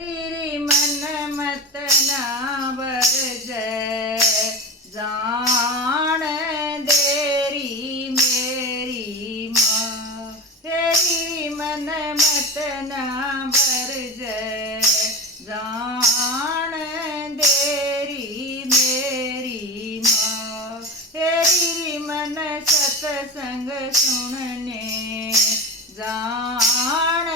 तेरी मन मत ना बरजै, जान देरी मेरी माँ। तेरी मन मत ना बरजै, जान देरी मेरी माँ। तेरी मन सत्संग सुनने, जान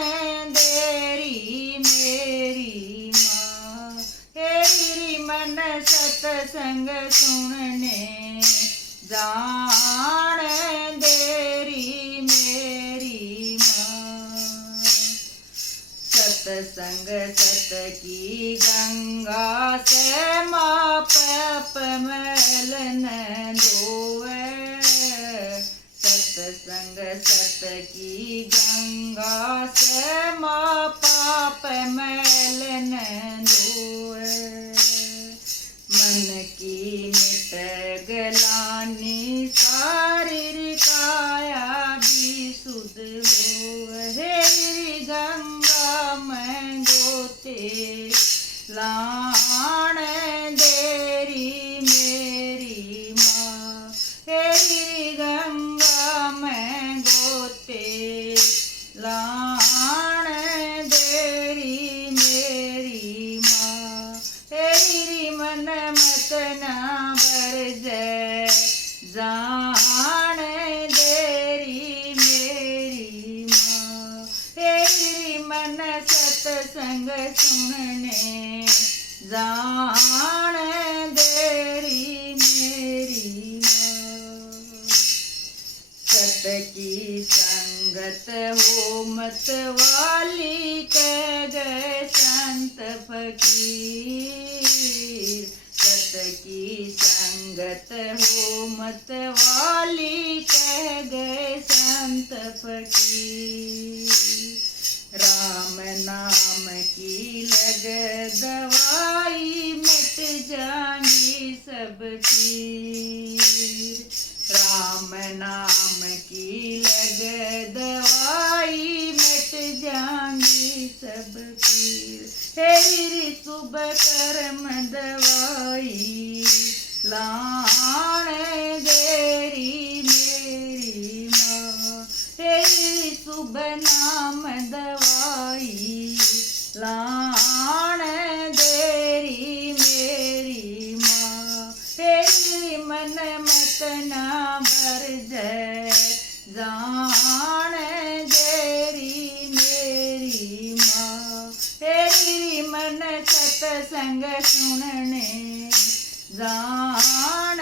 देरी मेरी माँ। तेरी मन सत्संग सुनने, जान देरी मेरी माँ। सत्संग सत की गंगा से माँ पाप मैल न धोवे। सत्संग सत की गंगा से माँ पाप मैल न धोवे। मन की मिट गलानी शारीरिक काया भी शुद्ध होवे। हे गंगा मैं गोते, लान देरी मेरी माँ। हे गंगा मैं गोते, लान देरी मेरी माँ। तेरी मन मत ना बरजै, जान देरी मेरी माँ। तेरी मन सत्संग सुनने, जान देरी मेरी माँ। सत की संगत हो मत वाली कह गए संत फकीर। सत की संगत हो मत वाली कह गए संत फकीर। राम नाम की लग दवाई मिट जाएंगी सब पीर। राम नाम की लग दवाई मिट जाएंगी सब पीर। तेरी सुबह कर्म दवाई, लान देरी मेरी माँ। तेरी सुबह नाम दवाई, लान देरी मेरी माँ। तेरी मन मत ना बरजै, जान देरी मेरी माँ। तेरी मन सत्संग सुनने, जान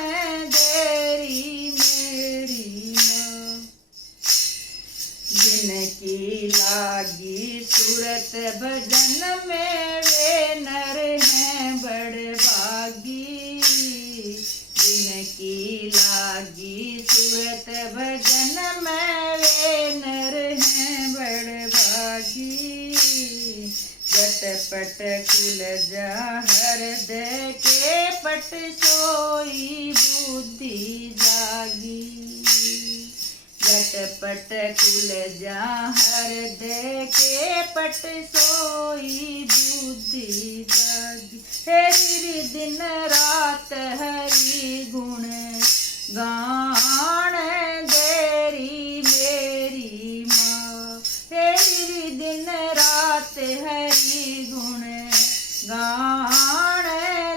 देरी मेरी माँ। जिनकी लागी सूरत भजन में वे नर हैं बड़ भागी। जिनकी लागी सूरत भजन में वे नर हैं बड़ भागी। झटपट खुल जा हृदय के पट सोई बुद्धि जागी। झटपट खुल जा हृदय के पट सोई बुद्धि जागी। तेरी दिन रात हरि गुण गान देरी मेरी माँ। तेरी दिन रात हरि गुण गान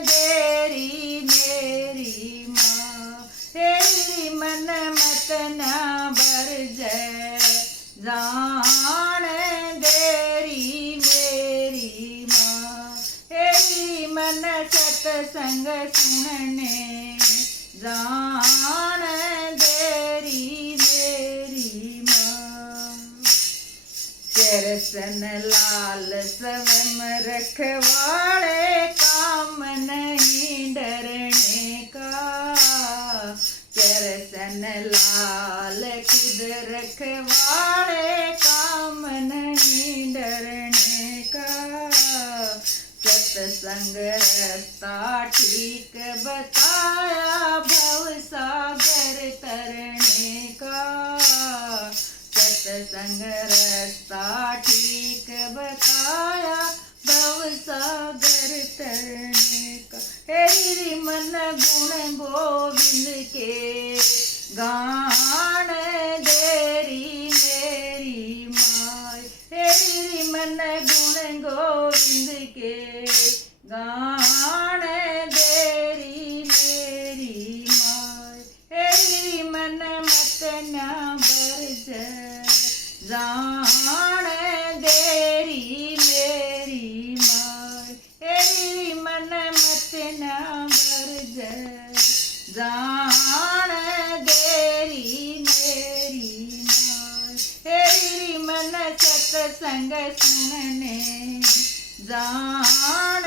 देरी मेरी माँ। तेरी मन मत ना बरजै, जान देरी मेरी माँ। तेरी मन सत्संग सुनने, जान देरी मेरी माँ। चरसन लाल स्वयं रखवाले, काम नहीं डरने का। चरसन लाल खुद रखवाले, काम नहीं डरने का। सत्संग रास्ता ठीक बताया, भव सागर तरने का। सत्संग रास्ता ठीक बताया, भव सागर तरने का। हेरी मन गुण गोविंद के गान देरी मेरी माय। हेरी मन गुण गोविंद के गान देरी मेरी माय। हेरी मन मत न बरज जान देरी मेरी माय। हेरी मन मत न बरज जान देरी मेरी माय। हेरी मन सत्संग सुनने जान